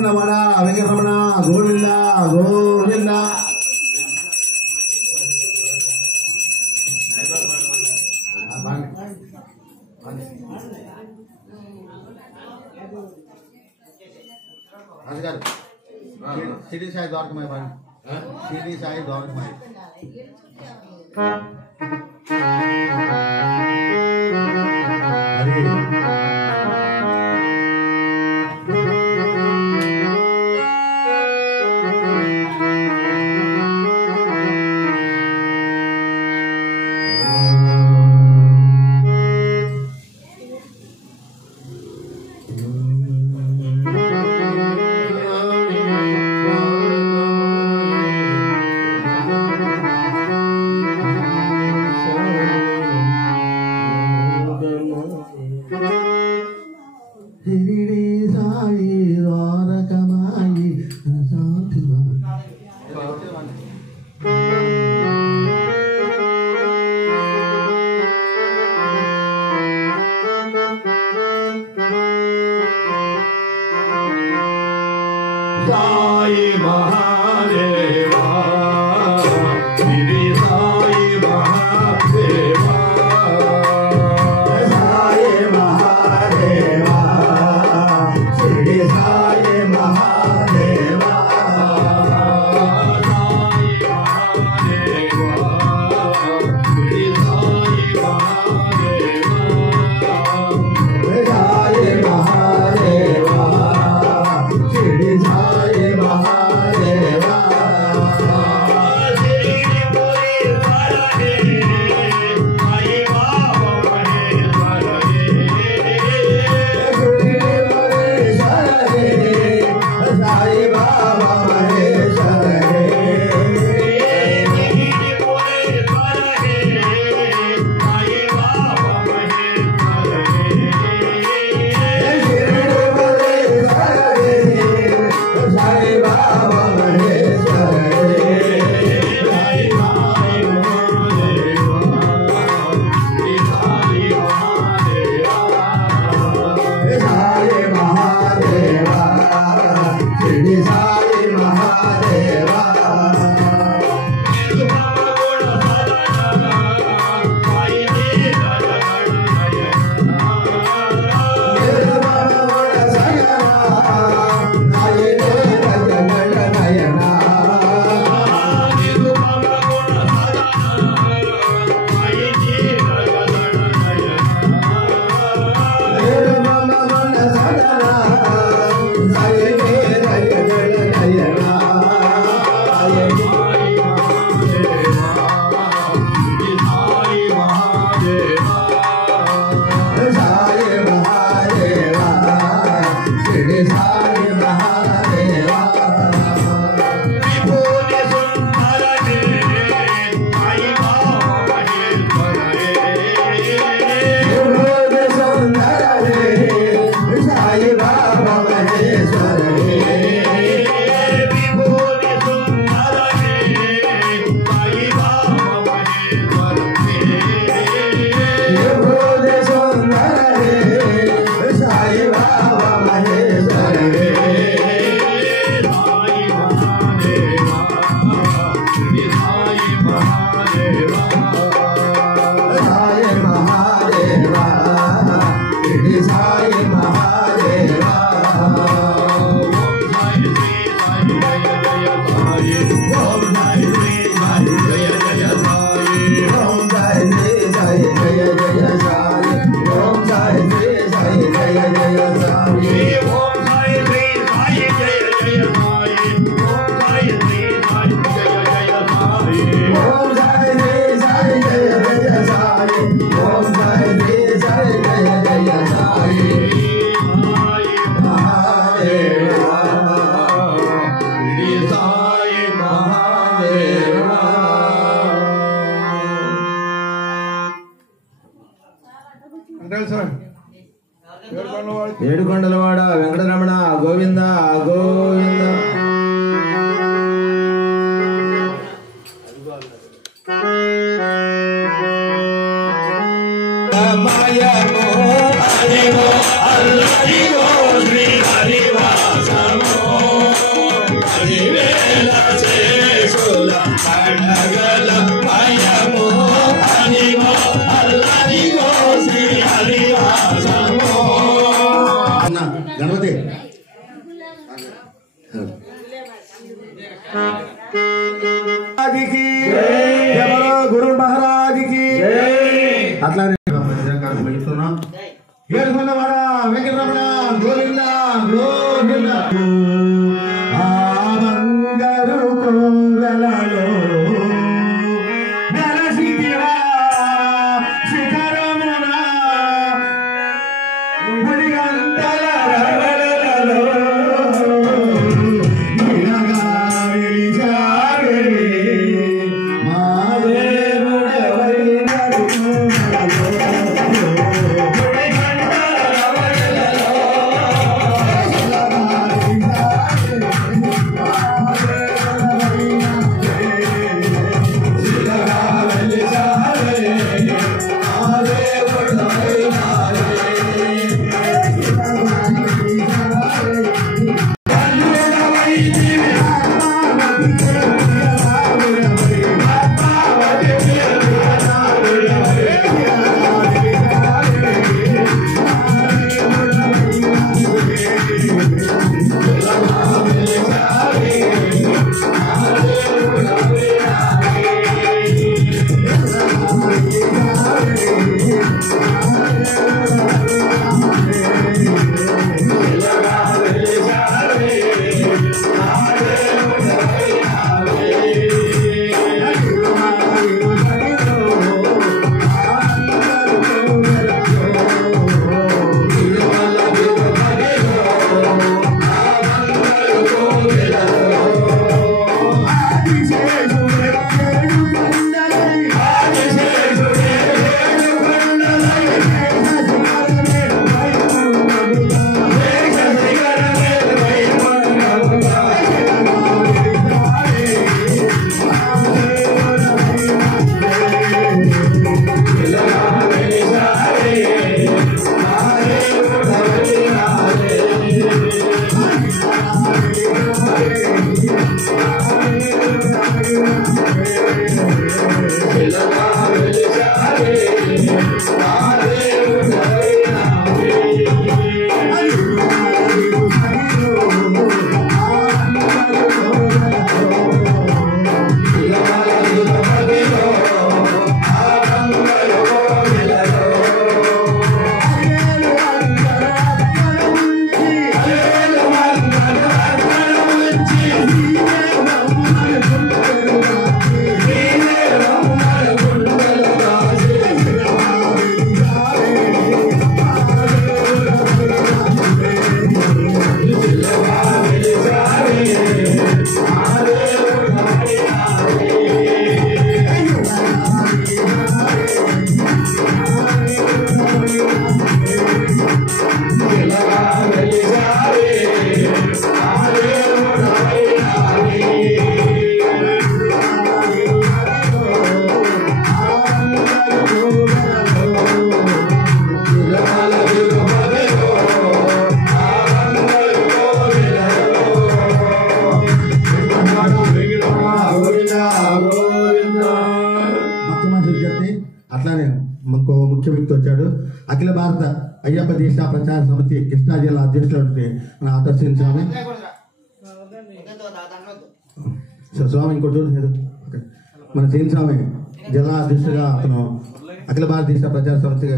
రమణ వెంకటరమణ గోవింద గోవింద. రాజుగారు సిటీ సాయి దొరకమాయి బాగా city Sai దొరకమాయి Bye. Shirdi Sai Mahadeva ఏడుకొండలవాడ వెంకటరమణ గోవింద గోవింద गणपति गुरु महाराज की अट्ला ఏడుకొండవాడ వెంకటరమణ గోవింద గోవింద ఆమంగరు కోవెలలో నరసిదివా శిఖరమున గుడిగంటల రవలలో నిలగా వెలిచారే మా దేవుడెవరి నరుకోవెలలో భారత అయ్యప్ప దీక్షా ప్రచార సమితి కృష్ణా జిల్లా అధ్యక్షుడు మన ఆదర్శించాము స్వామి. స్వామి ఇంకోటి చూడలేదు. మన సీన్ స్వామి జిల్లా అధ్యక్షుడిగా అతను అఖిల భారత దీక్షా ప్రచార సమితి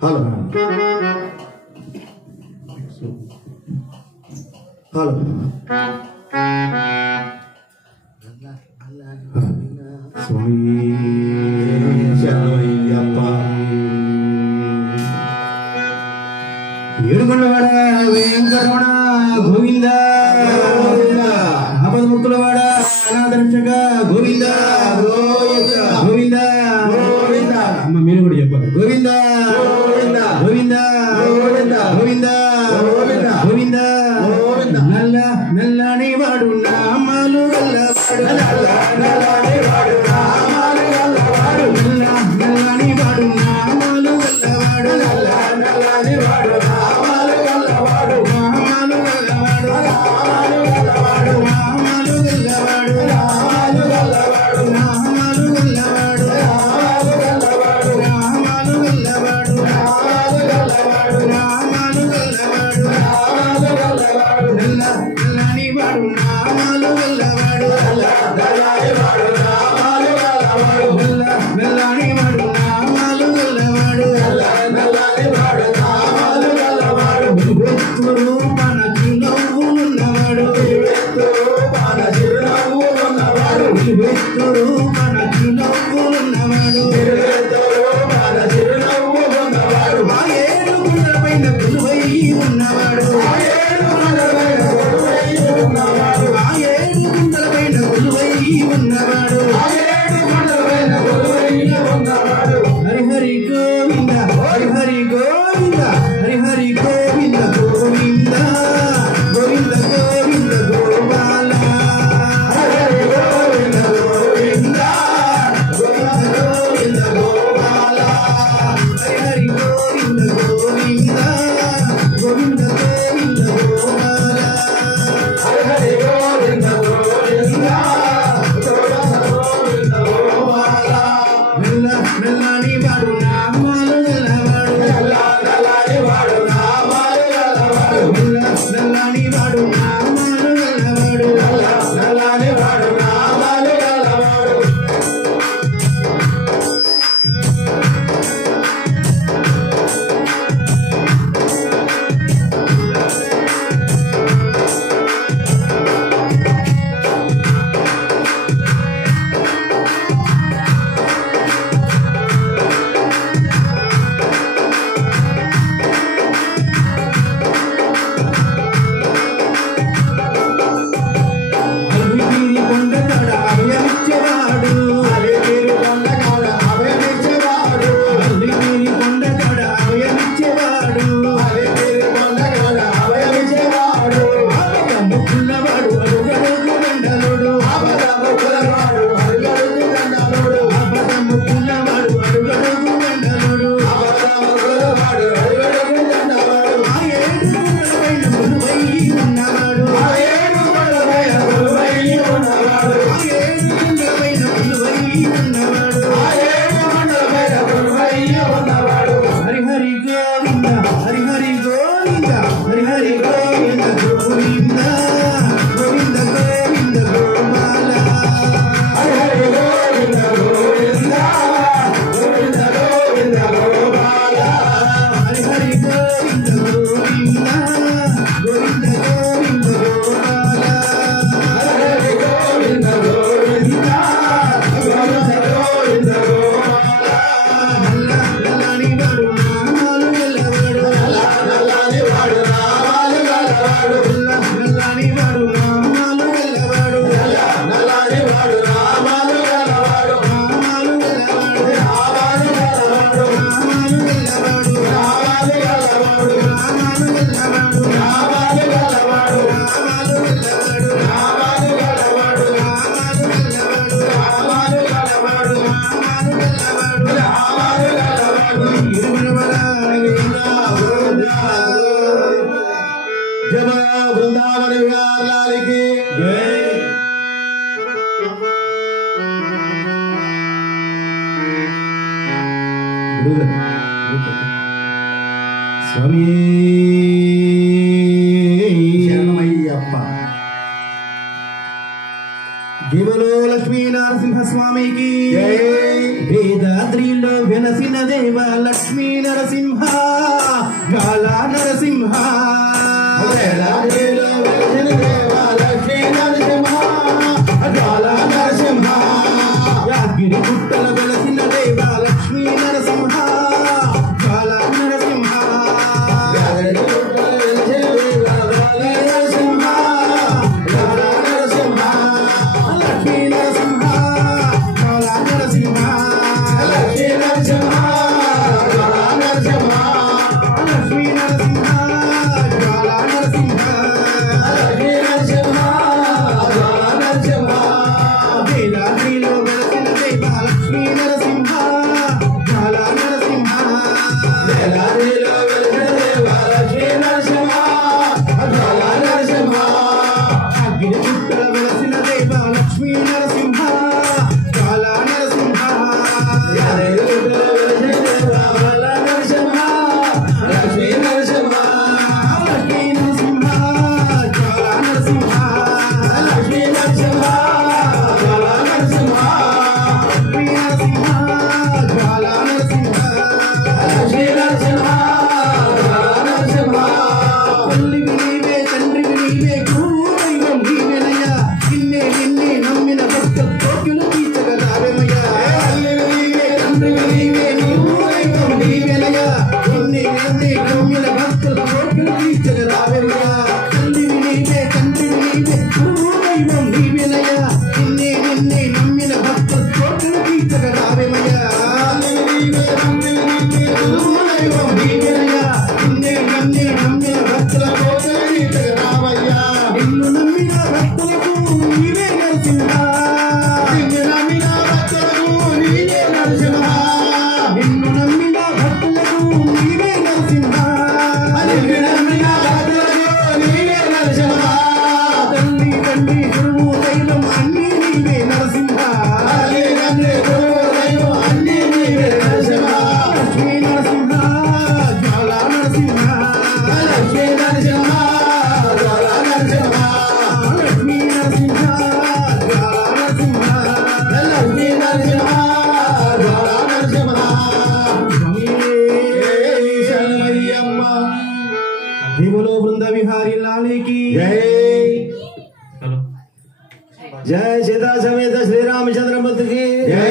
హలో హలో స్వామి శరణయ్యప్ప ఏడుకొండవాడ వెంకటరమణ గోవింద ఆపద ముక్కులవాడ అనాథరక్షక గోవింద గోవింద గోవింద. అమ్మ మీరు కూడా చెప్పాలి. గోవింద గోవింద గోవింద గోవింద గోవింద గోవింద. నల్ల నల్లని వాడు నామాలు గల్లవాడు నల్లని వాడు నామాలు గల్లవాడు నల్లని వాడు నామాలు గల్లవాడు నల్లని వాడు నామాలు గల్లవాడు నామాలు గల్లవాడు నామాలు గల్లవాడు నామాలు గల్లవాడు నామాలు గల్లవాడు నామాలు గల్లవాడు నామాలు గల్లవాడు నామాలు గల్లవాడు నామాలు గల్లవాడు నామాలు గల్లవాడు నామాలు గల్లవాడు నల్లని వాడు నామాలు గల్లవాడు నల్లని వాడు నామాలు గల్లవాడు నల్లని వాడు నామాలు గల్లవాడు నల్లని వాడు నామాలు గల్లవాడు. భక్తుడు మన చిరునవ్వులున్నవాడు మన చిరునవ్వులున్నవాడు భక్తుడు మన చిరునవ్వులున్నవాడు మన చిరునవ్వులున్నవాడు. ఆ ఏడు గుండెలపైన కొలువై ఉన్నవాడు ఆ ఏడు గుండెలపైన కొలువై ఉన్నవాడు ఆ ఏడు గుండెలపైన కొలువై ఉన్నవాడు ఆ ఏడు గుండెలపైన కొలువై ఉన్నవాడు. హరి గోవింద హరి హరి గోవింద హరి హరి గోవింద గోవింద గోవింద గోవింద గోపాల హరి గోవింద గోవింద గోవింద గోవింద గోపాల హరి హరి గోవింద గోవింద గోవింద గోవింద గోపాల హరి హరి గోవింద గోవింద గోవింద గోవింద స్వామి శరణమయ్యప్ప. జీవలో లక్ష్మీ నరసింహ స్వామికి వేదాద్రిలో వెలసిన దేవ లక్ష్మీ నరసింహ గాల నరసింహ వేదాద్రిలో వెలసిన దేవ లక్ష్మీ నరసింహ గాల నరసింహ. యాదగిరి గుట్టల వెలసిన దేవ లక్ష్మీ నరసింహ గాల నరసింహ. యాదగిరి గుట్టల వెలసిన దేవ గాల నరసింహ గాల నరసింహ. లక్ష్మీ నరసింహ గాల నరసింహ. లక్ష్మీ నరసింహ గాల నరసింహ. లక్ష్మీ నరసింహ గాల నరసింహ. లక్ష్మీ నరసింహ గాల నరసింహ. వేదాద్రిలో వెలసిన దేవ లక్ష్మీ నరసింహ గాల నరసింహ. వేదాద్రిలో వెలసిన దేవ లక్ష్మీ నరసింహ గాల నరసింహ. యాదగిరి గుట్టల వెలసిన దేవ లక్ష్మీ నరసింహ గాల నరసింహ. యాదగిరి గుట్టల వెలసిన దేవ గాల నరసింహ లక్ష్మీ నరసింహ. లక్ష్మీ నరసింహ గాల నరసింహ. లక్ష్మీ నరసింహ గాల నరసింహ. లక్ష్మీ నరసింహ గాల నరసింహ. లక్ష్మీ నరసింహ గాల నరసింహ. తల్లివి నీవే తండ్రివి నీవే గురువు దైవం నీవేనయ్యా. నిన్నే నమ్మిన భక్త కోర్కెలు తీర్చగలవేమయ్యా. తల్లివి నీవే, తండ్రివి నీవే, గురువు దైవం నీవేనయ్యా. నిన్నే నమ్మిన భక్త కోర్కెలు తీర్చగలవేమయ్యా. తల్లివి నీవే తండ్రివి నీవే గురువు దైవం నీవేనయ్యా. నిన్నే నమ్మిన భక్త కోర్కెలు తీర్చగలవేమయ్యా. తల్లివి నీవే, తండ్రివి నీవే, గురువు దైవం నీవేనయ్యా. నిన్నే నమ్మిన భక్తుల కోర్కెలు తీర్చగలవయ్యా. నిన్ను నమ్మిన భక్తులకు నీవే నరసింహ. నిన్ను నమ్మిన భక్తులకు నీవే నరసింహ. నిన్ను నమ్మిన భక్తులకు నీవే నరసింహ. నిన్ను నమ్మిన భక్తులకు నీవే నరసింహ. తల్లి తండ్రి గురువు దైవం అన్నీ నీవే నరసింహ. తల్లి, తండ్రి, గురువు దైవం అన్నీ నీవే నరసింహ. లక్ష్మీ నరసింహ గాల నరసింహ. లక్ష్మీ నరసింహ గాల నరసింహ. లక్ష్మీ నరసింహ గాల నరసింహ. లక్ష్మీ నరసింహ గాల నరసింహ. శరణమయ్యమ్మ. దేవులో బృంద విహారీ లాలికి జై జయ సీతా సమేత శ్రీరామచంద్రమూర్తికి జై.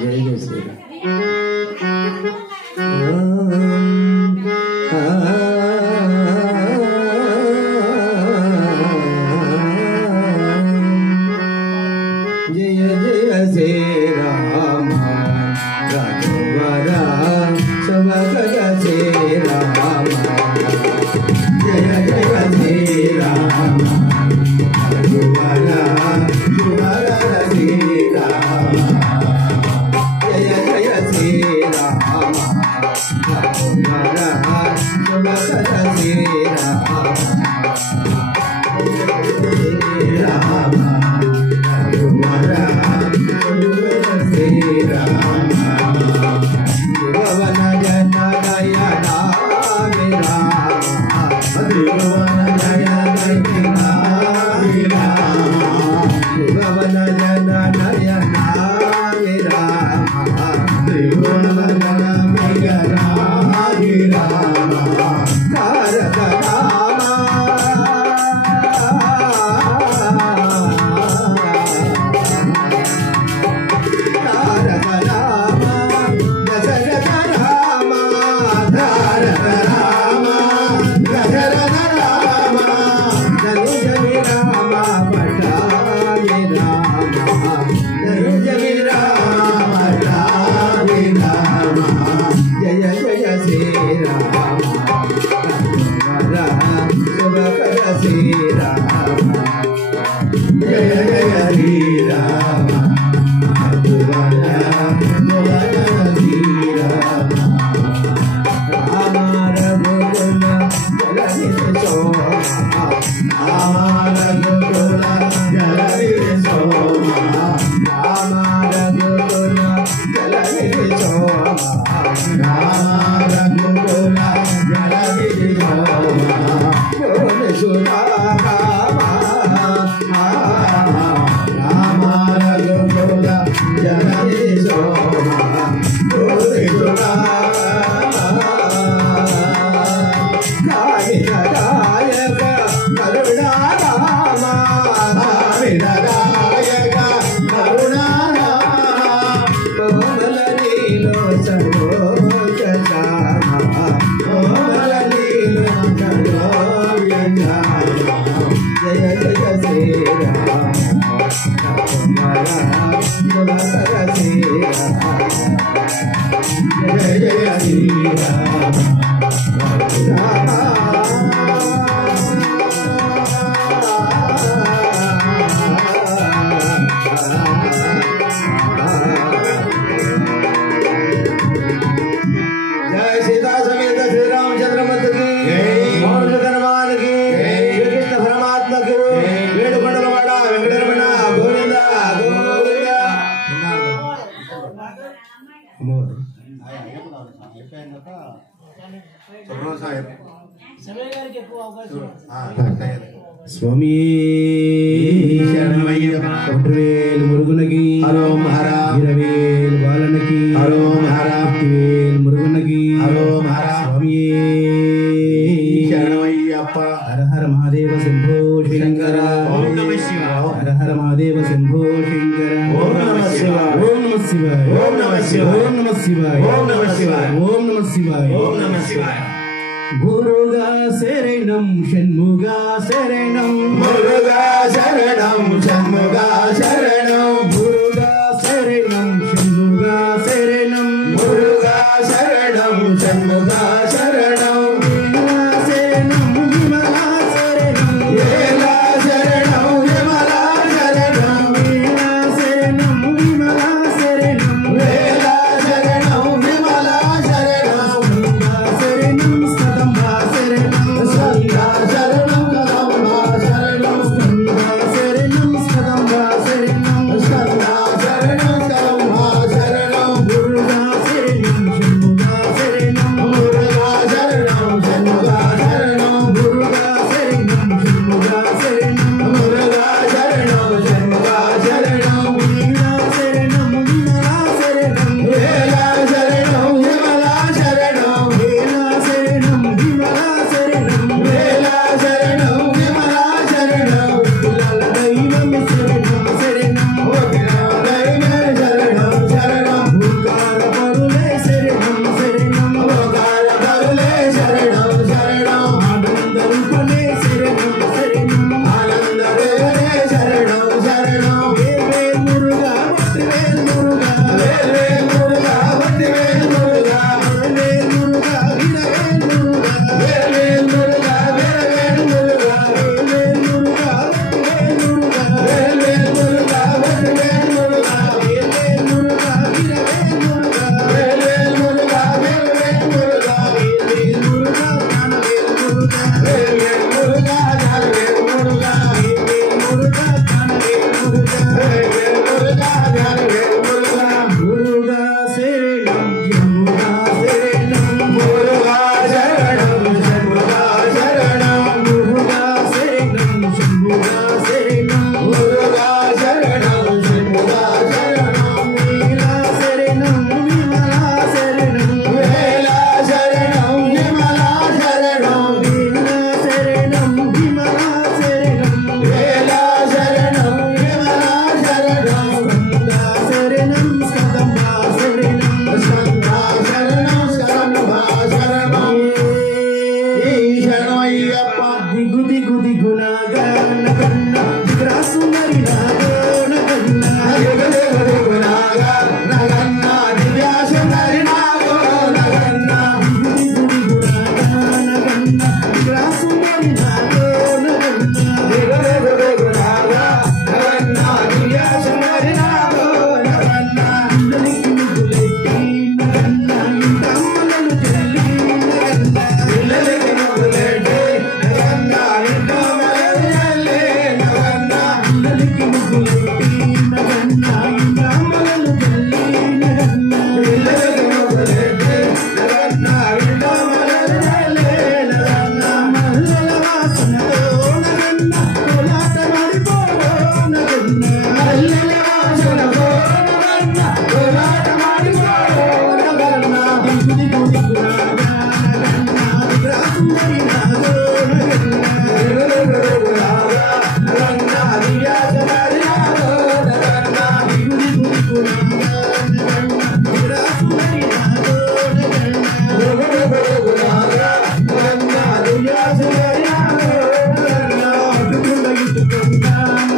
జయ జయ శ్రీరామ్. జయ జయ శ్రీరామ రఘువర శుభకర శ్రీరామ. జయ జయ శ్రీరామ రఘువర శుభకర శ్రీరామ. జయ జయ శ్రీరామ రఘువర శుభకర శ్రీరామ. శ్రీరామ రఘువర శుభకర శ్రీరామ. భువన జన దయన విరామ. భువన జయ దయన విరామ. భువన జన దయన విరామ. త్రిభువన జన దయన విరామ. తారక రామ స్వామి శరణమయ్యవేలు మురుగునకి హరోం హర ఇరవేలు బాలనకి హరోం హర మురుగునకి హరోం హర స్వామి శరణమయ్యప్ప హర హర మహాదేవ శంభో శంకర ఓం నమః శివాయ హర హర మహాదేవ శంభో శంకర ఓం నమః శివాయ ఓం నమః శివాయ ఓం నమః శివాయ ఓం నమః శివాయ ఓం నమః శివాయ ఓం నమః శివాయ ఓం నమః శివాయ మురుగా శరణం షణ్ముగా శరణం మురుగా శరణం షణ్ముగా శరణం మురుగా శరణం షణ్ముగా శరణం మురుగా శరణం షణ్ముగా శరణం శరణం విమలా శరణం వేలా శరణం విమలా శరణం వేలా శరణం విమలా శరణం వేలా శరణం విమలా శరణం శరణం శరణం Nagana,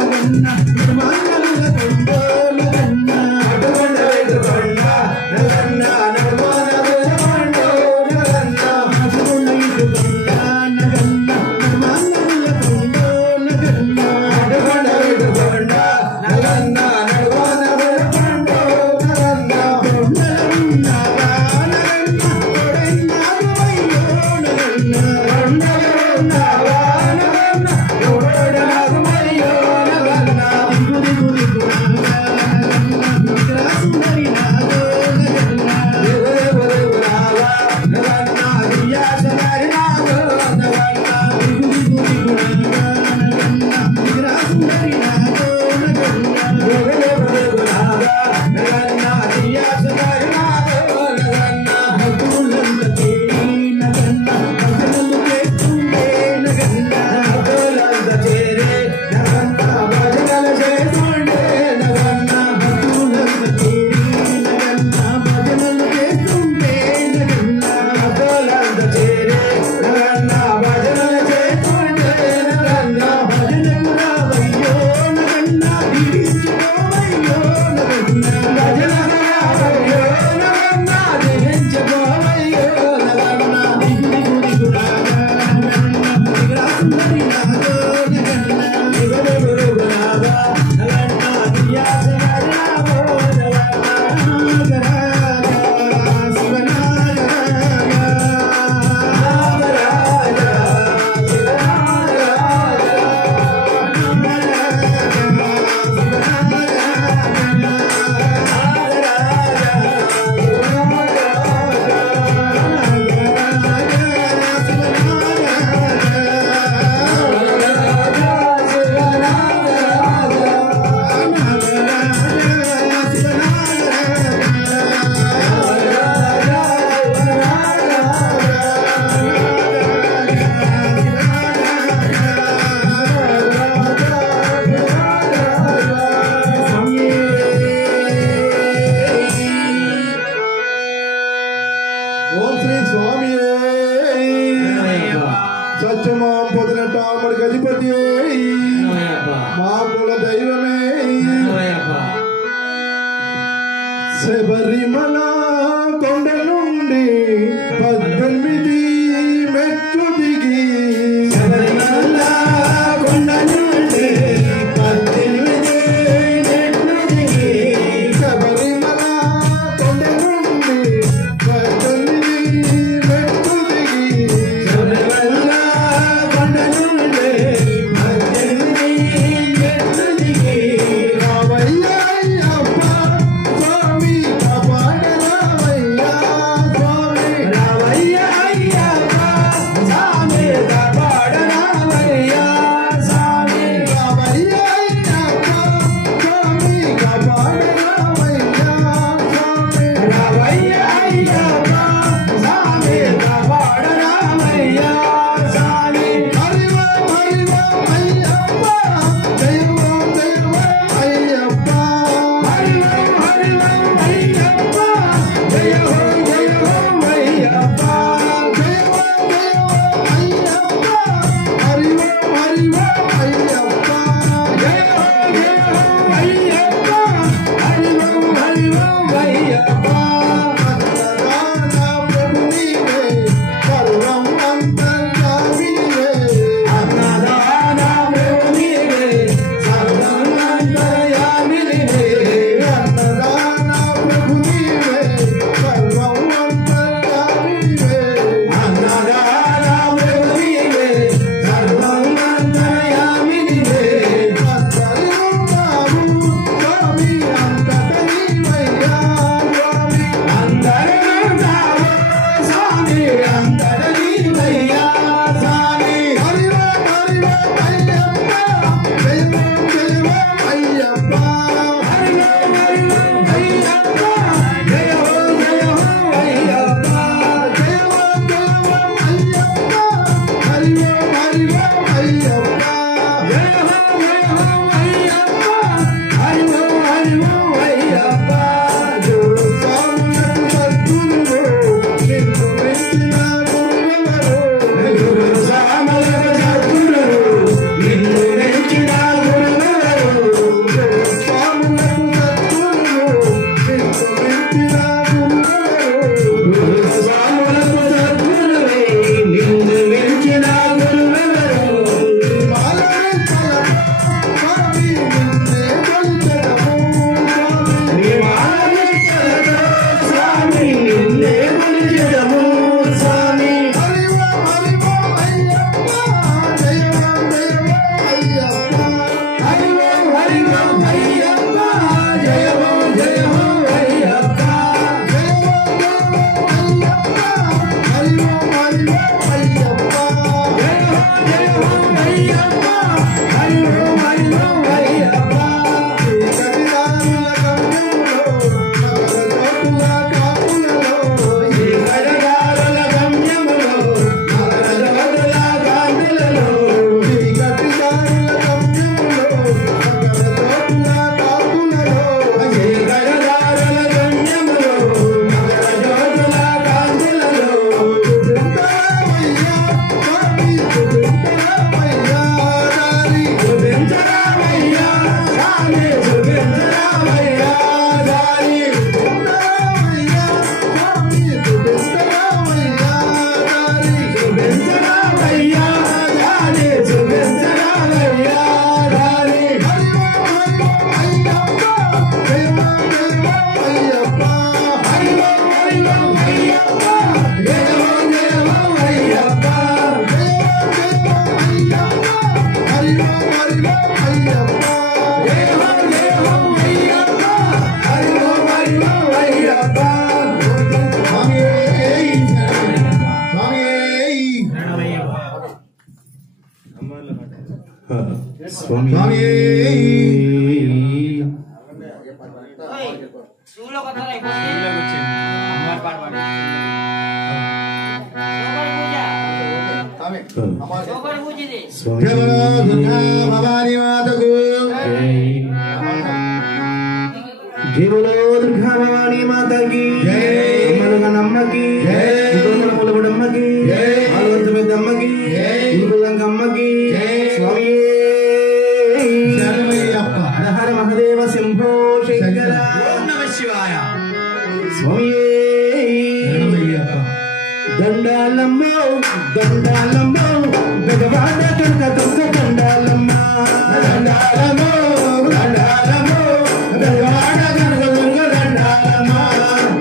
స్వామి దుర్గా భవానీ మాతకు జీవులో దుర్గా భవానీ మాతకి అమ్మకి ములగుడమ్మకి పెద్దమ్మకి అమ్మకి స్వామి హర మహదేవ శంభో శంకర శివాయ స్వామి దండాలమ్మో దండాలమ్మో భగవాన కనక దుర్గ దండాలమ్మ దండాలమ్మో దండాలమ్మో భగవాన కనక దుర్గ దండాలమ్మ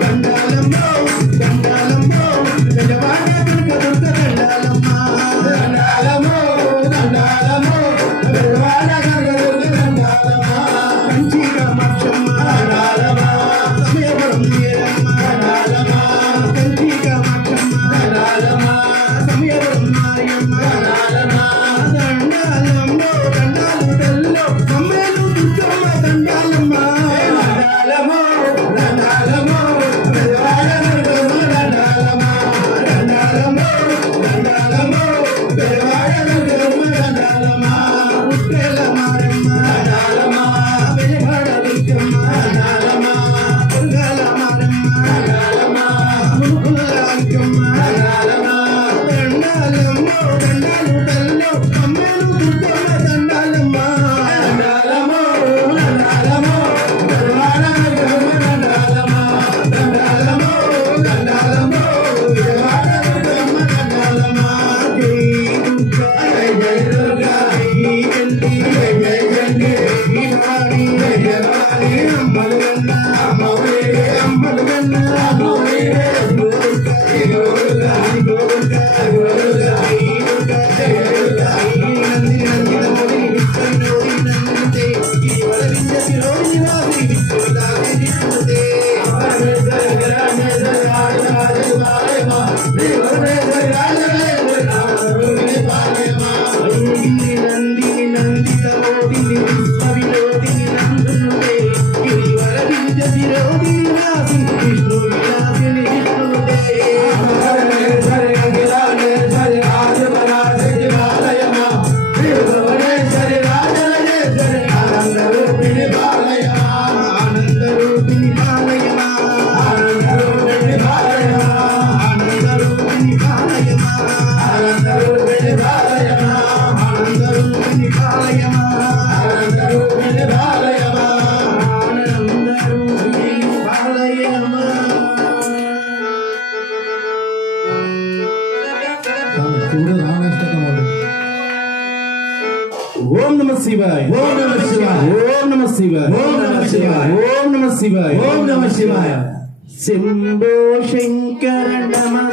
దండాలమ్మో దండాలమ్మో భగవాన కనక దుర్గ దండాలమ్మ దండాలమ్మో దండాలమ్మో భగవాన కనక దుర్గ దండాలమ్మ కంచిగా మక్షమ్మ దండాలమ్మ సమయవరం నీరమ్మ దండాలమ్మ కంచిగా మక్షమ్మ దండాలమ్మ సమయవరం మారియమ్మ దండాలమ్మ దండాలమ్మో దండాలు తల్లో అమ్మేలు దుర్గమ్మ దండాలమ్మ దండాలమ్మో దండాలమ్మో భగవాన కనక దుర్గ దండాలమ్మ దండాలమ్మో దండాలమ్మో భగవాన కనక దుర్గ దండాలమ్మ ఉత్తేల మారమ్మ దండాలమ్మ వెలిగడ దుర్గమ్మ దండాలమ్మ దుర్గల మారమ్మ దండాలమ్మ మునుకుల అంకమ్మ దండాలమ్మ దండాలమ్మో దండాలు తల్లో అమ్మేలు దుర్గమ్మ దండాలమ్మ దండాలమ్మో దండాలమ్మో భగవాన కనక దుర్గ దండాలమ్మ దండాలమ్మో దండాలమ్మో భగవాన కనక దుర్గ దండాలమ్మ జై దుర్గా జై చండి జై చండి జై భవాని జై భవాని అమ్మలు గన్న అమ్మవే అమ్మలు గన్న అమ్మవే దుర్గా దుర్గా దుర్గా దుర్గా జై దుర్గా నంది నంది నమోది నిత్యంలోని నందితే ఈ వరవింద శిరోని వాసి విశ్వదాసి నిత్యతే నందిని నందిత మోదిని విశ్వవినోదిని నందునుతే గిరివర వింజ శిరోదిని వాసి విష్ణు విలాసిని విష్ణుతే ఆనందరూపిణి పాలయమా ఆనందరూపిణి పాలయమా ఆనందరూపిణి పాలయమా ఆనందరూపిణి పాలయమా ఆనందరూపిణి పాలయమా ఆనందరూపిణి పాలయమా ఆనందరూపిణి పాలయమా శివుడు రామేశ్వరం ఓం నమః శివాయ ఓం నమః శివాయ ఓం నమః శివాయ ఓం నమః శివాయ ఓం నమః శివాయ ఓం నమః శివాయ శంభో శంకర నమః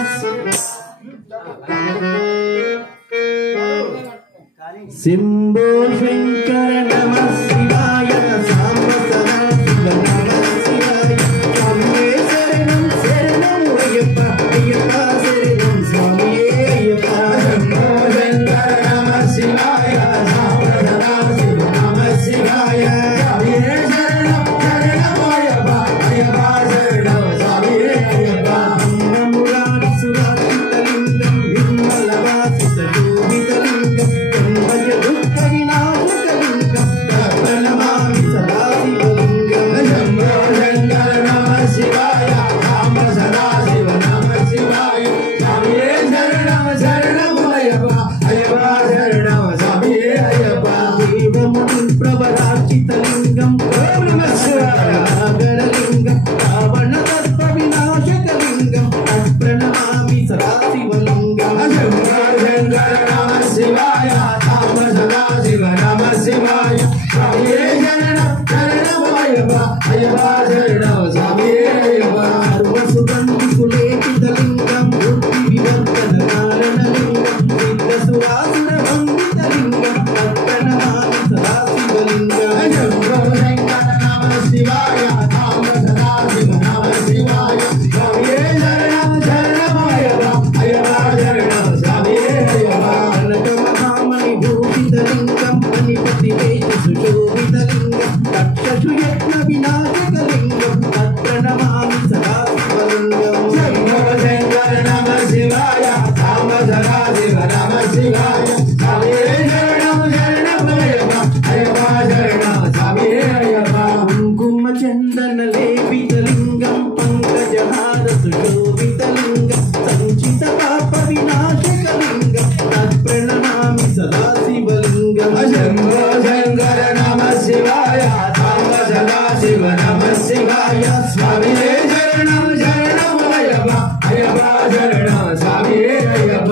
శంభో శంకర నమః శివాయ సాంబ సదా శివ నమః శివాయ స్వామియే శరణం శరణం అయ్యప్ప అయ్యప్ప శరణం స్వామియే అయ్యప్ప శంభో శంకర నమః శివాయ సాంబ సదా శివ నమః శివాయ స్వామియే శరణం శరణం అయ్యప్ప అయ్యప్ప శరణం స్వామియే అయ్యప్ప నమమురారి సురాకితలింగం నిర్మలవాసిత శోభితలింగం కన్వయ దుఃఖ వినాశకలింగం ప్రణమామి సదా శివలింగం శంభో శంకర నమః శివాయ సాంబ సదా శివ నమః శివాయ స్వామియే శరణం శరణం అయ్యప్ప అయ్యప్ప శరణం స్వామియే అయ్యప్ప దేవముని ప్రవరార్చితలింగం ఓం నమః శివాయ నాగరలింగం రావణ దర్ప వినాశకలింగం ప్రణమామి సదా శివలింగం శంభో శంకర నమః శివాయ సాంబ సదా శివ నమః శివాయ స్వామియే శరణం శరణం అయ్యప్ప అయ్యప్ప శరణం స్వామియే అయ్యప్ప సర్వసుగంధి కులేకితలింగం బుద్ధి వివర్తన కారణలింగం సిద్ధ సురాసుర వందితలింగం ప్రణమామి సదా శివలింగం శంభో శంకర నమః శివాయ సాంబ సదా శివ నమః శివాయ స్వామియే శరణం శరణం అయ్యప్ప అయ్యప్ప శరణం స్వామియే అయ్యప్ప కనక మహామణి భూషితలింగం మణిపతి వేష పశుయజ్ఞ వినాశకలింగం తత్ప్రణమామి సదా శివలింగం శంభో శంకర నమ శివాయ సాంబ సదా శివ నమ శివాయ స్వామి శరణం శరణమయ్యప్ప అయ్యప్ప శరణం స్వామి అయ్యప్ప కుంకుమ చందన లేపితలింగం పంకజహార సుశోభితలింగం సంచిత పాప వినాశకలింగం తత్ప్రణమామి సదా శివలింగం శంభో శంకర నమ శివాయ సాంబ సదా శివ నమ శివాయ స్వామి శరణం శరణమయ్యప్ప అయ్యప్ప శరణం స్వామి అయ్యప్ప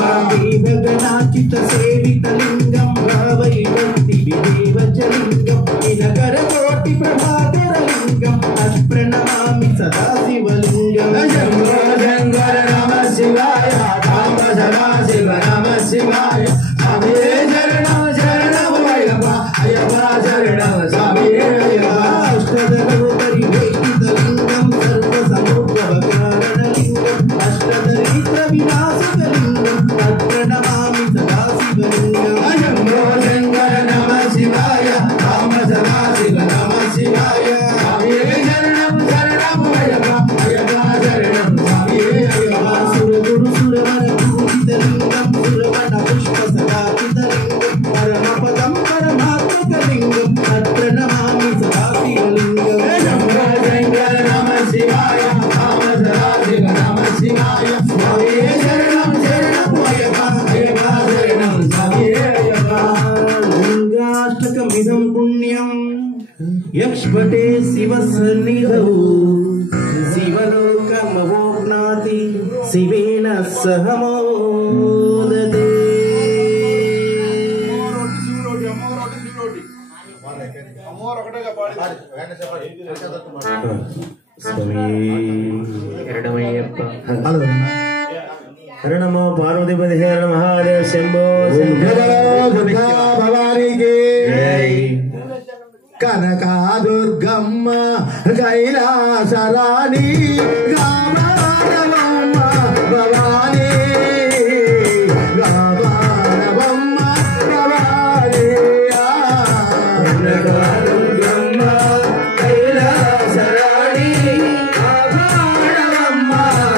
గగనాచిత సేవితలింగం భావైవంతి విదేవచలింగం వినకర కోటి ప్రభాకరలింగం తత్ప్రణమామి సదా శివలింగం శంభో శంకర నమ శివాయ సాంబ సదా శివ నమ శివాయ స్వామి శరణం శరణమయ్యప్ప అయ్యప్ప శరణం స్వామి అయ్యప్ప అష్టదలోపరి వేదితలింగం సర్వసముద్రవకారణలింగం అష్టదరిద్ర వినాశకలింగం తత్ప్రణమామి సదా శివలింగం శంభో శంకర నమ శివాయ సాంబ సదా శివ నమ శివాయ స్వామి శరణం శరణమయ్యప్ప అయ్యప్ప శరణం స్వామి అయ్యప్ప సురగురు సురవర పూజితలింగం సురవన పుష్ప సదాపితలింగం పరమపదం పరమాత్మకలింగం తత్ప్రణమామి సదా శివలింగం శంభో శంకర నమ శివాయ సాంబ సదా శివ నమ శివాయ స్వామి శరణం శరణమయ్యప్ప అయ్యప్ప శరణం స్వామి అయ్యప్ప లింగాష్టకమిదం పుణ్యం యక్ష్పటే శివ సన్నిధౌ శివలోకమవోప్నాతి శివేన సహ మోదతే హలో హర నమో పార్వతీపతి హర మహాదేవ శంభో దుర్గా భవానికి కనకా దుర్గమ్మ కైలాసరాణి గామారవమ్మ భవానీ గామారవమ్మ భవానీ కనకా దుర్గమ్మ కైలాసరాణి గామారవమ్మ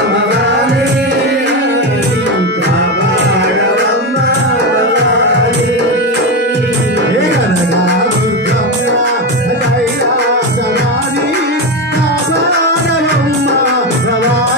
భవానీ గామారవమ్మ భవానీ కనకా దుర్గమ్మ కైలాసరాణి గామారవమ్మ భవానీ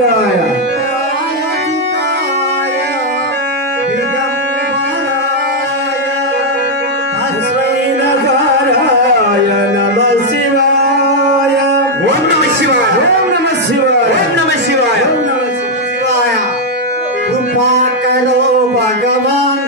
శివాయ భగవాన్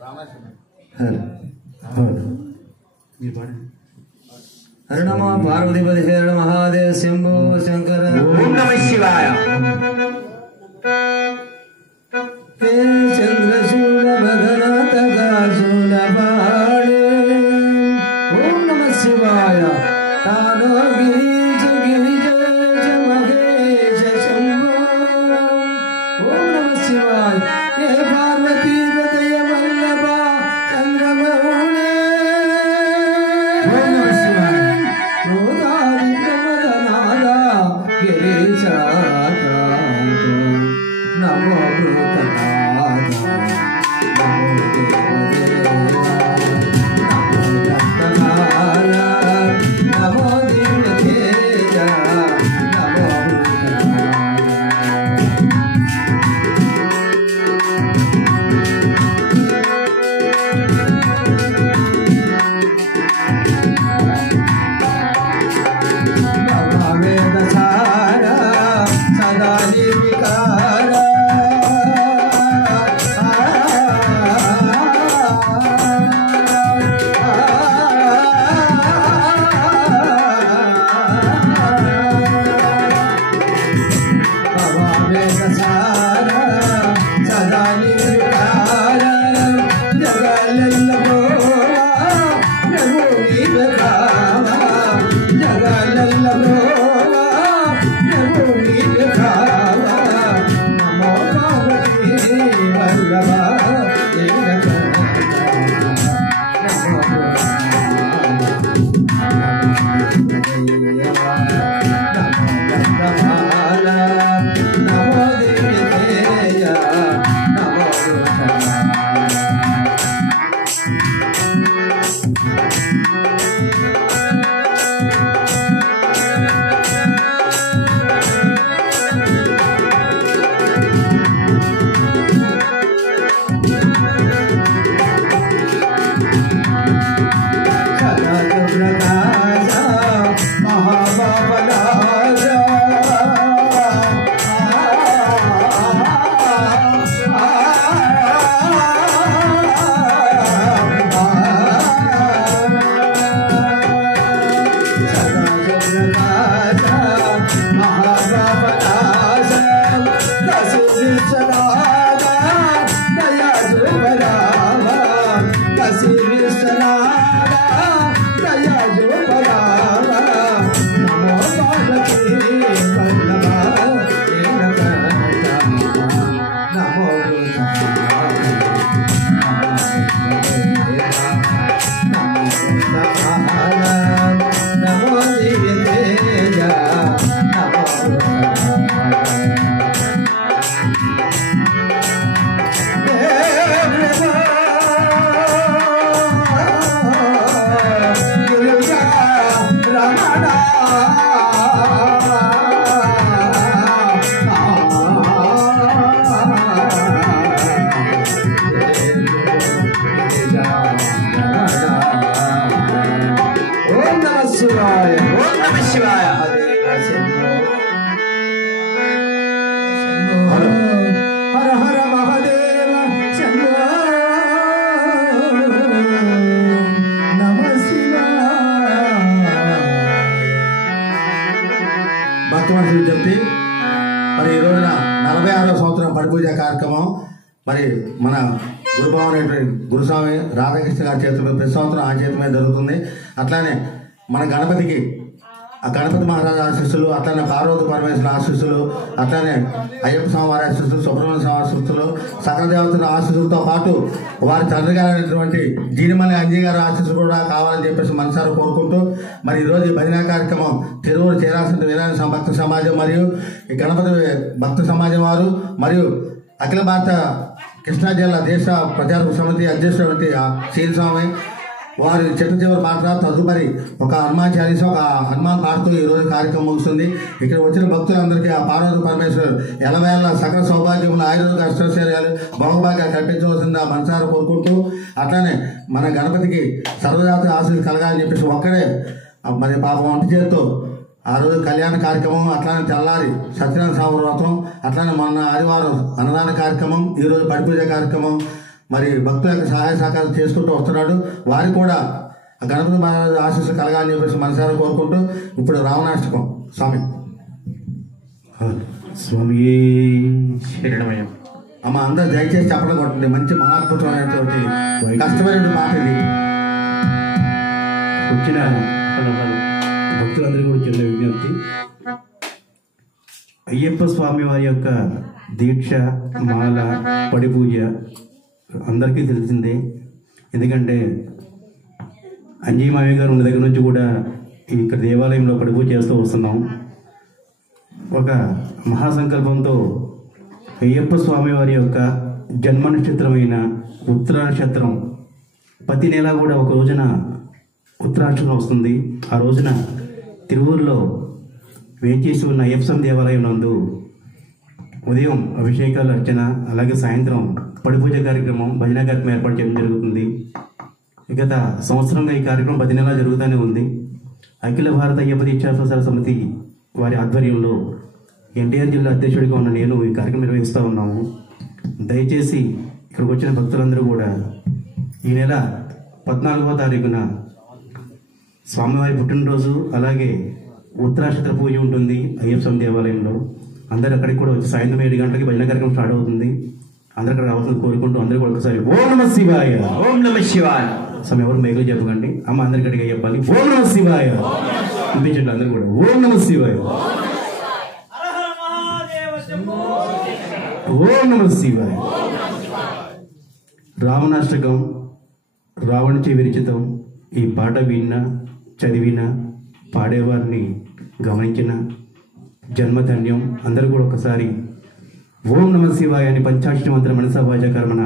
హర నమ పార్వతీపతి హర మహాదేవ శంభో శంకర. ఓం నమ శివాయ. హే చంద్రశూల భగనాథ శూల పాడే. ఓం నమ శివాయ. తానో గిరిజ గిరిజ మహేశ శంభో. ఓం నమ శివాయ. హే పార్వతీ హృదయ వల్లభ చంద్రమౌళే. ఓం నమ శివాయ. రోదాది ప్రమదనాద గిరిజాత నమో భూతనాథ నమో దేవదేవా నమో దత్తనాథ నమో దివ్యతేజ నమో భూతనాథ. వేదసార సదా నిర్వికార వేదసార సదా నిర్వికార జగలల్ల గోవా ప్రభు నీవెగావా జగలల్ల గోవా ప్రభు నీవెగావా నమో పార్వతీ వల్లభ నమో దివ్యతేజ నమో ప్రకాశ మహాబాబరాజ మహాబాబరాజ కసి విశ్వనాథ దయా జోబరావ కసి విశ్వనాథ దయా జోబరావ నమో పార్వతీ వల్లభ నమో నమో దివ్యతేజ నమో ఓం నమ శివాయ. ఓం నమ శివాయ. హర హర మహాదేవ శంభో నమ శివాయ. భక్త మనుషులు చెప్తే మరి ఈ రోజున 46వ సంవత్సరం పడిపూజ కార్యక్రమం మరి మన గురుభావం అనేటువంటి గురుస్వామి రాధాకృష్ణ గారి చేతుల్లో ప్రతి సంవత్సరం ఆ చేతి మీద జరుగుతుంది. అట్లానే మన గణపతికి ఆ గణపతి మహారాజు ఆశీస్సులు, అట్లానే పార్వతి పరమేశ్వర ఆశీస్సులు, అట్లానే అయ్యప్ప స్వామి వారి ఆశీస్సులు, సుబ్రహ్మణ్య స్వామి ఆశీస్సులు, సకల దేవతల ఆశీస్సులతో పాటు వారి తండ్రి గారైనటువంటి జీడిమల్లి అంజీ గారి ఆశీస్సులు కూడా కావాలని చెప్పేసి మనసారా కోరుకుంటూ మరి ఈరోజు ఈ భజన కార్యక్రమం తిరువురు చేరాల్సిన వీరాని భక్త సమాజం మరియు ఈ గణపతి భక్త సమాజం వారు మరియు అఖిల భారత కృష్ణా జిల్లా దేశ ప్రచార సమితి అధ్యక్షుడు శ్రీని స్వామి వారి చెట్టు చివరి పాట తదుపరి ఒక హనుమాన్ చాలీసా ఒక హనుమాన్ పాటతో ఈరోజు కార్యక్రమం ముగుస్తుంది. ఇక్కడ వచ్చిన భక్తులందరికీ ఆ పార్వతి పరమేశ్వరు ఎలవేళ సకల సౌభాగ్యములు ఆయుర్వేద అష్టైశ్వర్యాలు భోగభాగ్యాలు కల్పించవలసింది ఆ మనసారా కోరుకుంటూ అట్లానే మన గణపతికి సర్వజాత ఆశీస్సులు కలగాలని చెప్పేసి ఒక్కడే మరి పాపం వంట చేస్తూ ఆ రోజు కళ్యాణ కార్యక్రమం, అట్లానే తెల్లారి సత్యనారాయణ స్వామి వ్రతం, అట్లానే మొన్న ఆదివారం అన్నదాన కార్యక్రమం, ఈరోజు పడిపూజ కార్యక్రమం మరి భక్తుల యొక్క సహాయ సహకారాలు చేసుకుంటూ వస్తున్నాడు. వారికి కూడా గణపతి మహారాజు ఆశీస్సులు కలగాలని చెప్పేసి మనసారా కోరుకుంటూ ఇప్పుడు రావణాష్టకం స్వామి స్వామి అమ్మ అందరూ దయచేసి చెప్పడం కొట్టండి. మంచి మహాద్భుతమైనటువంటి కష్టమైన మాట ఇది. వచ్చిన భక్తులందరికీ కూడా చిన్న విజ్ఞప్తి, అయ్యప్ప స్వామి వారి యొక్క దీక్ష, మాల, పడి పూజ అందరికీ తెలిసిందే. ఎందుకంటే అంజీమావి గారు ఉన్న దగ్గర నుంచి కూడా ఇక్కడ దేవాలయంలో పడి పూజ చేస్తూ వస్తున్నాం. ఒక మహాసంకల్పంతో అయ్యప్ప స్వామి వారి యొక్క జన్మ నక్షత్రమైన ఉత్తర నక్షత్రం ప్రతి నెల కూడా ఒక రోజున ఉత్తరాష్టకం వస్తుంది. ఆ రోజున తిరువూరులో వేచేసి ఉన్న అయ్యప్ప దేవాలయం నందు ఉదయం అభిషేకాలు, అర్చన, అలాగే సాయంత్రం పడిపూజ కార్యక్రమం, భజన కార్యక్రమం ఏర్పాటు చేయడం జరుగుతుంది. గత సంవత్సరంగా ఈ కార్యక్రమం ప్రతి నెలా జరుగుతూనే ఉంది. అఖిల భారత అయ్యప్ప దీక్షా ప్రసార సమితి వారి ఆధ్వర్యంలో ఎన్టీఆర్ జిల్లా అధ్యక్షుడిగా ఉన్న నేను ఈ కార్యక్రమం నిర్వహిస్తూ ఉన్నాము. దయచేసి ఇక్కడికి వచ్చిన భక్తులందరూ కూడా ఈ నెల 14వ తారీఖున స్వామివారి పుట్టినరోజు, అలాగే ఉత్తరాక్షత్ర పూజ ఉంటుంది అయ్యప్ప స్వామి దేవాలయంలో. అందరూ అక్కడికి కూడా వచ్చి సాయంత్రం 7 గంటలకి భజన కార్యక్రమం స్టార్ట్ అవుతుంది. అందరూ అక్కడ రావాల్సింది కోరుకుంటూ అందరూ కూడా ఒకసారి ఓం నమ శివాయ, ఓం నమ శివాయ. స్వామి ఎవరు మేకలు చెప్పకండి, అమ్మ అందరి గట్టిగా చెప్పాలి. ఓం నమ శివాయ అనిపించండి అందరూ కూడా. ఓం నమ శివాయ, ఓం నమ శివాయ. రావణాష్టకం, రావణచే విరచితం. ఈ పాట విన్న, చదివిన, పాడేవారిని గమనించిన జన్మధన్యం. అందరూ కూడా ఒకసారి ఓం నమ శివాయ అని పంచాక్షరి మంత్ర మనసా వాచా కర్మణ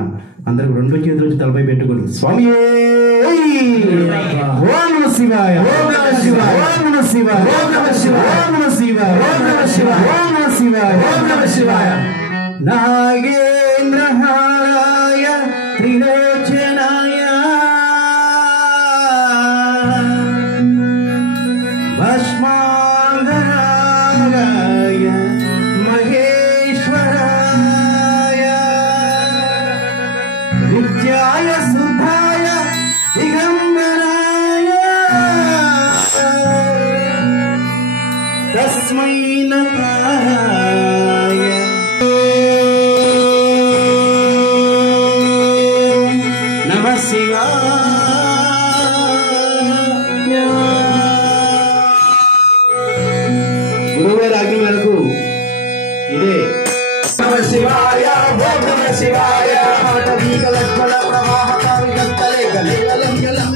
అందరూ 2 చేతులు వచ్చి తలపై పెట్టుకుని స్వామి ఓం నమ శివాయ, ఓం నమ శివాయ, ఓం నమ శివాయ, ఓం నమ శివాయ, ఓం నమ శివాయ, ఓం నమ శివాయ, ఓం నమ శివాయ, ఓం నమ శివాయ. నాగేంద్రహారాయ త్రిలోచనాయ భస్మాంధరాయ మహేశ్వరాయ నిత్యాయ శుద్ధాయ దిగంబరాయ తస్మై నమః నమః శివాయ. గురువుగారి ఆజ్ఞ మేరకు ఇదే నమ శివాయ, ఓం నమ శివాయ. ఆటవీక లక్ష్మణ ప్రవాహక విగత్తలే గలేలం జలం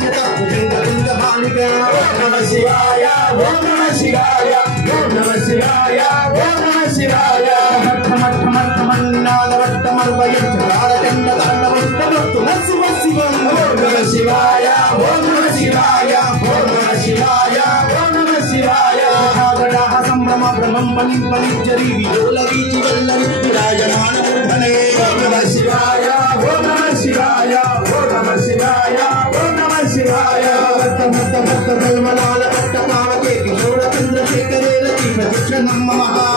జలింగ లింగ మాలిక. ఓం నమ శివాయ, ఓం నమ శివాయ, ఓం నమ శివాయ, ఓం నమ శివాయ. మట్టమట్టమన్నాదవట్టమర్వయచ్చకారచండ దండవట్టమత్తు నశివ శివం. ఓం నమ శివాయ, ఓం నమ శివాయ, ఓం నమ శివాయ, ఓం నమ శివాయ. ఆగడాహ సంభ్రమ భ్రమం బలిం బలించరి విలోల వీచి వల్లరి విరాజమాన మూర్ధనే. ఓం నమ శివాయ, ఓం నమ శివాయ, ఓం నమ శివాయ, ఓం నమ శివాయ. భక్త భక్త భక్త కల్మలాల భక్త పావకే కిశోర చంద్రశేఖరేణ ప్రతిక్ష నమ.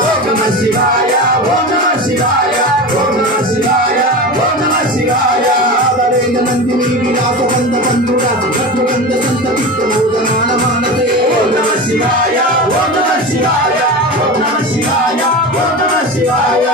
ఓం నమ శివాయ, ఓం నమ శివాయ, ఓం నమ శివాయ, ఓం నమ శివాయ. ఆదరేణ నందిని విలాస బంధ బంధురాజు భద్రగంధ సంతతి ప్రమోదమాన మానసే. ఓం నమ శివాయ, ఓం నమ శివాయ, ఓం నమ శివాయ, ఓం నమ శివాయ.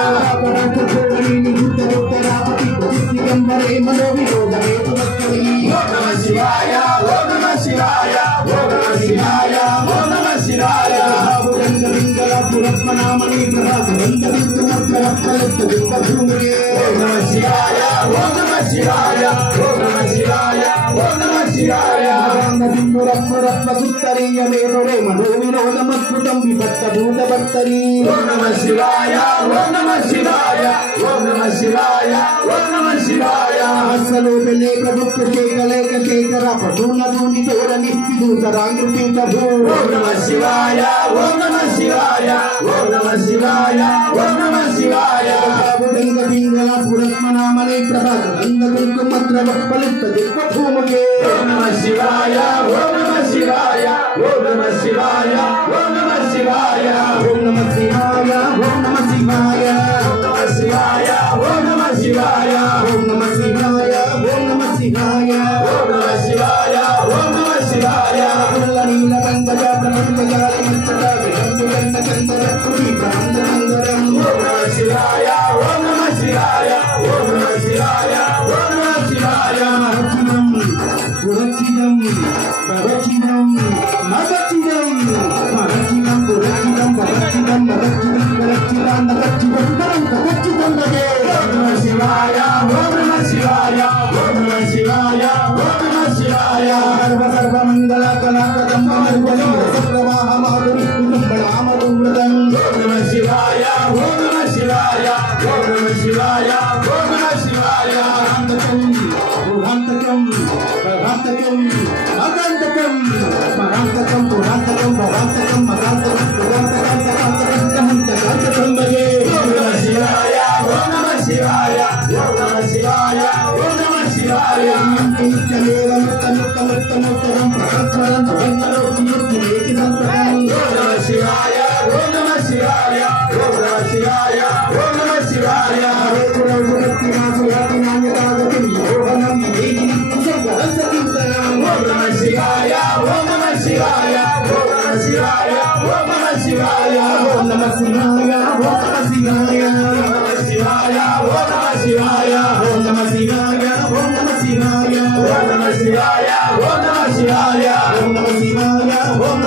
దిగంబరే మనో విరోధమే పునఃకరి. ఓం నమ శివాయ, ఓం నమ శివాయ, ఓం నమ శివాయ, ఓం నమ శివాయ. భుజంగ లింగల పురత్మనామణి ప్రభాత బంధ విష్ణుమత్రవత్తలత్త దుర్గభూమిరే. ఓం నమ శివాయ, ఓం నమ శివాయ, ఓం నమ శివాయ, ఓం నమ శివాయ. గంగ సింధు రత్న రత్న సుత్తరీయ మేధురే మనో వినోదమత్కృతం విభక్త భూత భక్తరీ. ఓం నమ శివాయ, ఓం నమ శివాయ, ఓం నమ శివాయ, ఓం నమ శివాయ. అస్సలోపలే ప్రభుత్వ శేఖలేక శేఖర పశూన దూని తోడ నిస్తిదూతరాంగృతింత భూ. ఓం నమ శివాయ, ఓం నమ శివాయ, ఓం నమ శివాయ, ఓం నమ శివాయ. గంగ పింగళ పురత్మనామలే ప్రభాత గంగ దుర్గమత్ర వక్పలిత దిక్పభూముకే. ఓం నమ శివాయ, ఓం నమ శివాయ, ఓం నమ శివాయ, ఓం నమ శివాయ. ఓం నమ శివాయ, ఓం నమ శివాయ, ఓం నమ శివాయ, ఓం నమ శివాయ, ఓం నమ శివాయ, ఓం నమ శివాయ ఓం నమ శివాయ ఓం నమ శివాయ పురచిదం ప్రవచిదం మగచిదం మగచిదం పురచిదం ప్రవచిదం మగచిదం ప్రవచిదం మగచిదం మగచిదం మగే ఓం నమ శివాయ ఓం నమ శివాయ ఓం నమ శివాయ ఓం నమ శివాయ సర్వ మంగళ కళాకరం మరువలి ప్రవాహ మాధురి నామరుద్రం ఓం నమ శివాయ ఓం నమ శివాయ ఓం నమ శివాయ ఓం నమ శివాయ పురాంతకం పురాంతకం అగంతకం పురాంతకం పురాంతకం పురాంతకం అగంతకం పురాంతకం అగంతకం భగే ఓం నమ శివాయ ఓం నమ శివాయ ఓం నమ శివాయ ఓం నమ శివాయ నిత్యమేవం తనుత్తమోత్తరం ప్రకస్వరం భగవంతుని ఏకి సంప్రదాయం ఓం నమ శివాయ ఓం నమ శివాయ ఓం నమ శివాయ ఓం నమ శివాయ హరే గుణవతి నాసుయాతి నాన్యతాగతి యోగనం ఏకి సంగరసకింతనం ఓం నమ శివాయ ఓం నమ శివాయ ఓం నమ శివాయ ఓం నమ శివాయ ఓం నమ శివాయ ఓం నమ శివాయ ఓం నమ శివాయ ఓం నమ శివాయ ఓం నమ శివాయ ఓం నమ శివాయ ఓం నమ శివాయ ఓం నమ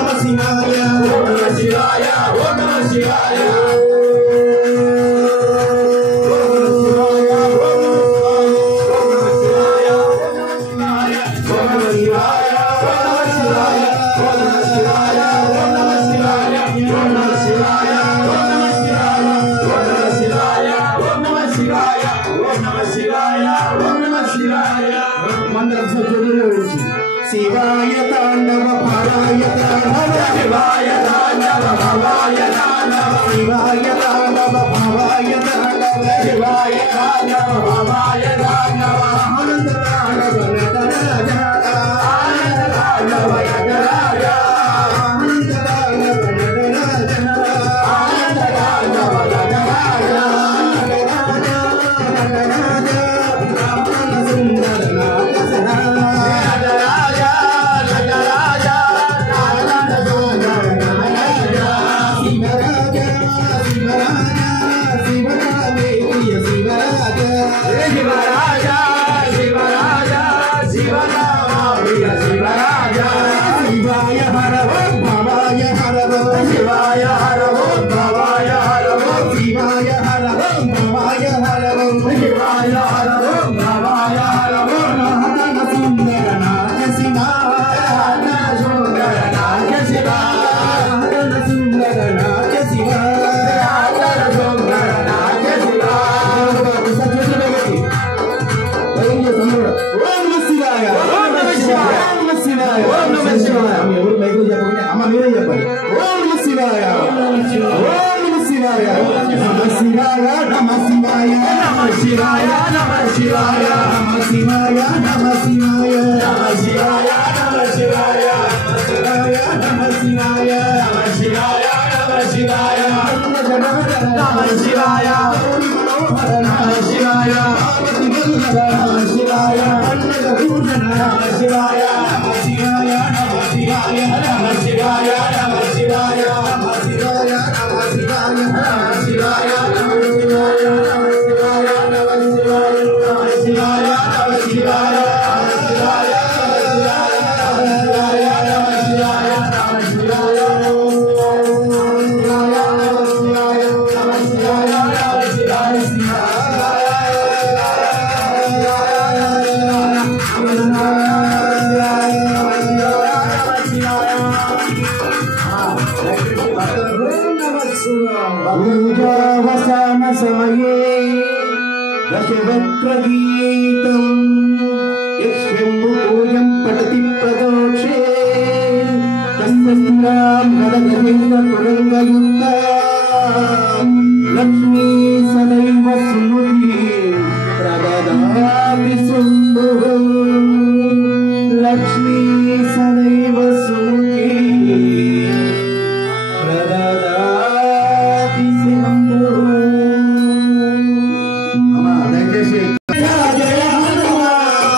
శివాయ ఓం నమ శివాయ ఓం నమ శివాయ ఓం నమ శివాయ ఓం నమ శివాయ శివాయ తాండవ భవాయ తాండవ శివాయ తాండవ భవాయ తాండవ శివాయ తాండవ భవాయ తాండవ శివాయ తాండవ భవాయ తాండవ ఆనంద తాండవ నటరాజ ఆనంద తాండవ నటరాజ ఆనంద తాండవ నటరాజ ఆనంద తాండవ నటరాజ నటరాజ రామన సుందర శివాయ హరవో భవాయ హరవో శివాయ హరవో భవాయ హరవో శివాయ హరవో భవాయ హరవో శివాయ హరవో భవాయ హరవో నాదన సుందర నాట్య శివా నాదన సుందర నాట్య శివా నాదన సుందర నాట్య శివా నాదన సుందర నాట్య శివా ఓం నమ శివాయ ఓం నమ శివాయ ఓం నమ శివాయ ఓం నమ శివాయ ఎవరు మైకులు చెప్పండి అమ్మ మీరే చెప్పండి ఓం నమ శివాయ ఓం నమ శివాయ ఓం నమ శివాయ నమ శివాయ నమ శివాయ నమ శివాయ నమ శివాయ నమ శివాయ నమ శివాయ నమ శివాయ నమ శివాయ నమ శివాయ నమ శివాయ నమ శివాయ నమ శివాయ నమ శివాయ నమ శివాయ అన్నగూజన నమ శివాయ నమ శివాయ నమ శివాయ నమ శివాయ నమ శివాయ నమ శివాయ నమ శివాయ నమ శివాయ నమ శివాయ నమ శివాయ నమ శివాయ నమ శివాయ నమ శివాయ పూజావసాన సమయే దశవక్రగీతం యశ్వంబు పూజం పఠతి ప్రదోక్షే తస్య స్థిరాం నరగజేంద్ర తురంగయుక్త లక్ష్మీ సదైవ స్మృతి ప్రదదాతి సుందర లక్ష్మీ సదైవ స్మృతి ప్రదదాతి సుందర. అమ్మా దయచేసి జయ హనుమాన్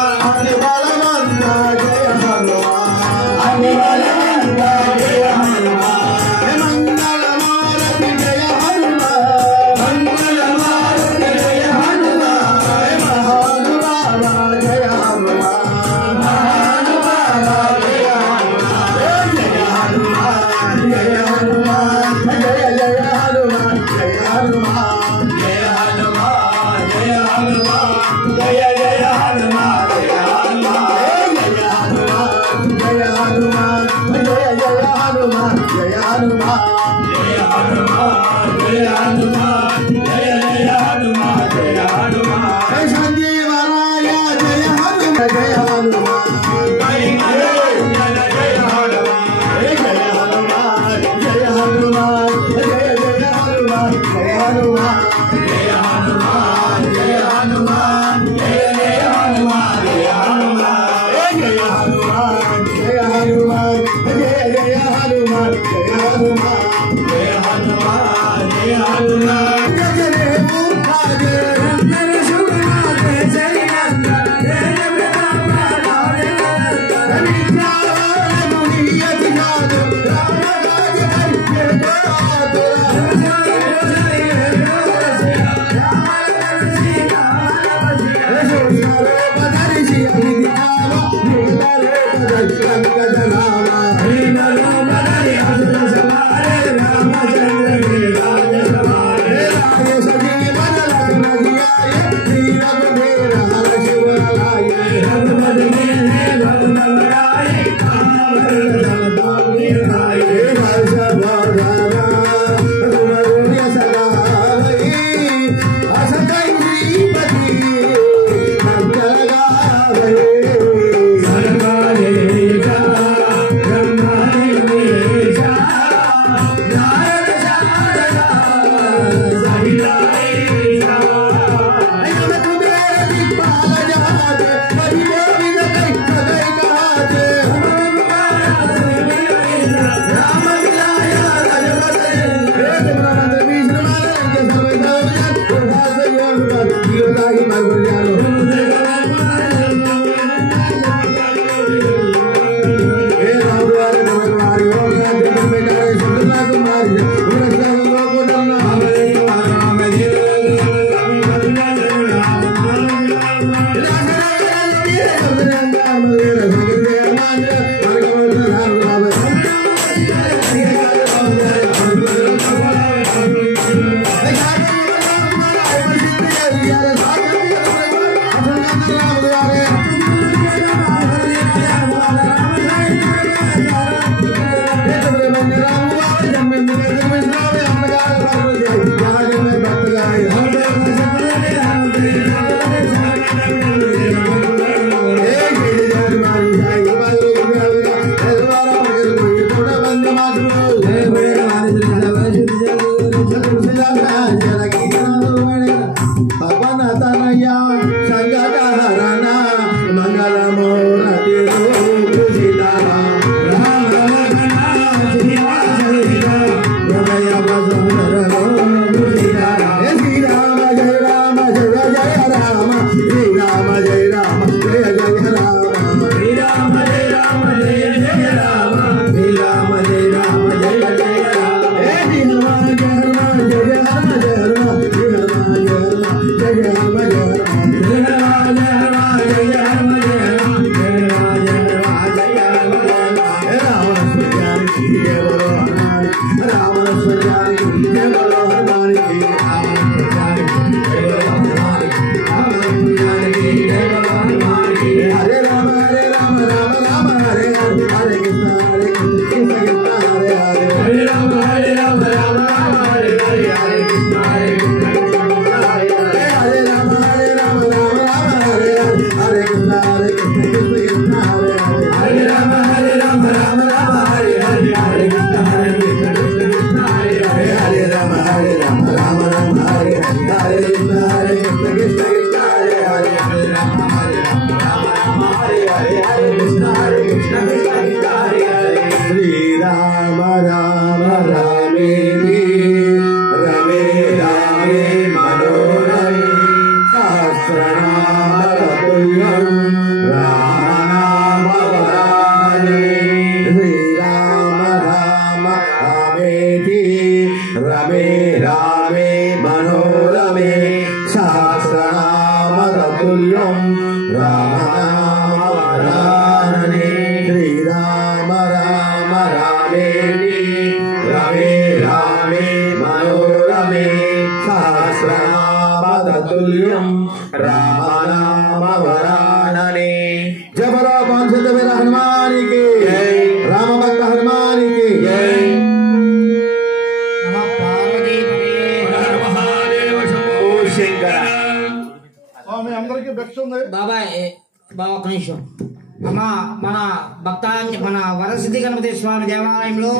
మన వరసిద్ధి గణపతి స్వామి దేవాలయంలో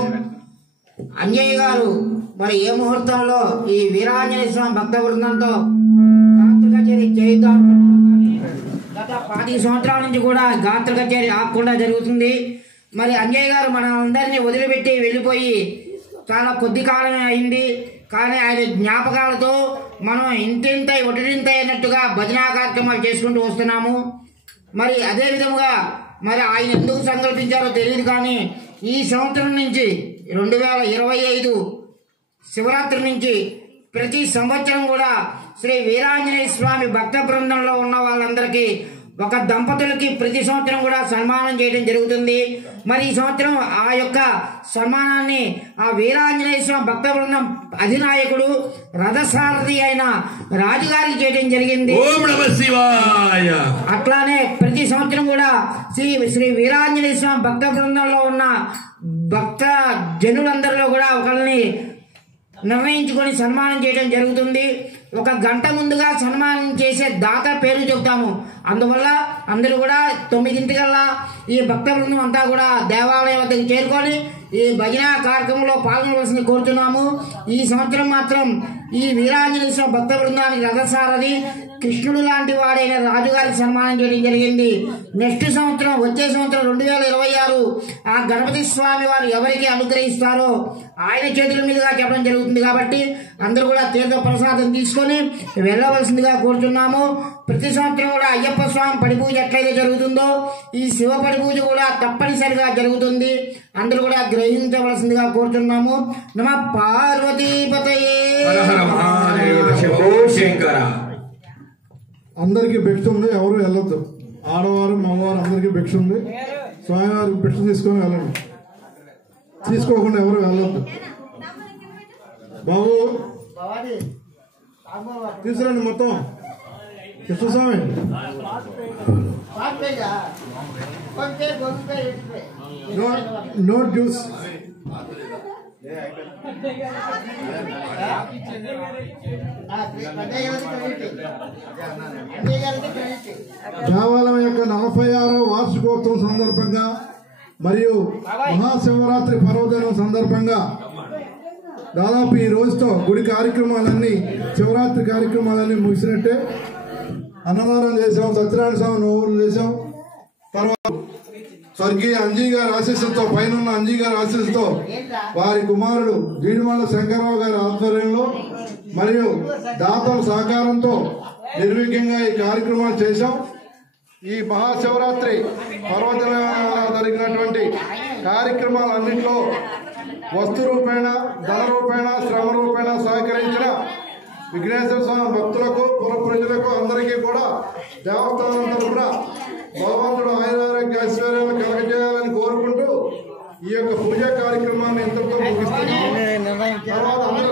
అంజయ్య గారు మరి ఏ ముహూర్తంలో ఈ వీరాంజనేయ స్వామి భక్త బృందంతో గాత్ర కచేరీ చేద్దాం. గత 10 సంవత్సరాల నుంచి కూడా గాత్ర కచేరీ ఆగకుండా జరుగుతుంది. మరి అంజయ్య గారు మన అందరినీ వదిలిపెట్టి వెళ్ళిపోయి చాలా కొద్ది కాలమే అయింది. కానీ ఆయన జ్ఞాపకాలతో మనం ఇంతింతై ఒటింతై అన్నట్టుగా భజనా కార్యక్రమాలు చేసుకుంటూ వస్తున్నాము. మరి అదే విధముగా మరి ఆయన ఎందుకు సంకల్పించారో తెలియదు, కానీ ఈ సంవత్సరం నుంచి 2025 శివరాత్రి నుంచి ప్రతి సంవత్సరం కూడా శ్రీ వీరాంజనేయ స్వామి భక్త బృందంలో ఉన్న వాళ్ళందరికీ ఒక దంపతులకి ప్రతి సంవత్సరం కూడా సన్మానం చేయడం జరుగుతుంది. మరి ఈ సంవత్సరం ఆ యొక్క సన్మానాన్ని ఆ వీరాంజనేయ స్వామి భక్త బృందం అధినాయకుడు రథసారథి అయిన రాజుగారికి చేయడం జరిగింది. ఓం నమః శివాయ. అట్లానే ప్రతి సంవత్సరం కూడా శ్రీ వీరాంజనేయ స్వామి భక్త బృందంలో ఉన్న భక్త జనులందరిలో కూడా ఒకరిని నిర్ణయించుకొని సన్మానం చేయడం జరుగుతుంది. 1 గంట ముందుగా సన్మానం చేసే దాత పేరు చెబుతాము. అందువల్ల అందరూ కూడా 9 ఈ భక్త బృందం అంతా కూడా దేవాలయం వద్దకు చేరుకొని ఈ భజన కార్యక్రమంలో పాల్గొనవలసింది కోరుతున్నాము. ఈ సంవత్సరం మాత్రం ఈ వీరాంజనేయ స్వామి భక్త బృందానికి రథసారథి కృష్ణుడు లాంటి వాడైన రాజుగారికి సన్మానం చేయడం జరిగింది. నెక్స్ట్ సంవత్సరం వచ్చే సంవత్సరం 2026 ఆ గణపతి స్వామి వారు ఎవరికి అనుగ్రహిస్తారో ఆయన చేతుల మీదుగా చెప్పడం జరుగుతుంది. కాబట్టి అందరూ కూడా తీర్థ ప్రసాదం తీసుకొని వెళ్ళవలసిందిగా కోరుతున్నాము. ప్రతి సంవత్సరం కూడా అయ్యప్ప స్వామి పడి పూజ ఎట్లయితే జరుగుతుందో ఈ శివ పడి పూజ కూడా తప్పనిసరిగా జరుగుతుంది. అందరూ కూడా గ్రహించవలసిందిగా కోరుతున్నాము. నమ పార్వతీపతయే. అందరికీ భిక్ష ఉంది, ఎవరు వెళ్ళొద్దు. ఆడవారు మగవారు అందరికీ భిక్ష ఉంది. స్వామివారికి భిక్ష తీసుకొని వెళ్ళండి, తీసుకోకుండా ఎవరు వెళ్ళొద్దు. బాబు తీసుకురండి మొత్తం. కృష్ణస్వామి నో జ్యూస్. దేవాలయం యొక్క 46వ వార్షికోత్సవం సందర్భంగా మరియు మహాశివరాత్రి పర్వదినం సందర్భంగా దాదాపు ఈ రోజుతో గుడి కార్యక్రమాలన్నీ శివరాత్రి కార్యక్రమాలన్నీ ముగిసినట్టే. అన్నదానం చేసాం, సత్యనారాయణ స్వామి నోరు చేసాం. తర్వాత స్వర్గీయ అంజీ గారి ఆశీస్సులతో, పైన అంజీ గారి ఆశీస్సులతో వారి కుమారుడు జీడిమల్ల శంకరరావు గారి ఆధ్వర్యంలో మరియు దాతల సహకారంతో నిర్విఘ్నంగా ఈ కార్యక్రమాలు చేశాం. ఈ మహాశివరాత్రి పర్వదినాల జరిగినటువంటి కార్యక్రమాలన్నింటిలో వస్తు రూపేణ, ధన రూపేణ, శ్రమ రూపేణ సహకరించిన విఘ్నేశ్వర స్వామి భక్తులకు, పుర ప్రజలకు అందరికీ కూడా దేవస్థానం తరఫున భగవంతుడు ఆయురారోగ్య ఐశ్వర్యాలను కలగజేయాలని కోరుకుంటూ ఈ యొక్క పూజా కార్యక్రమాన్ని ఇంతటితో ముగిస్తున్నాం. తర్వాత అందరూ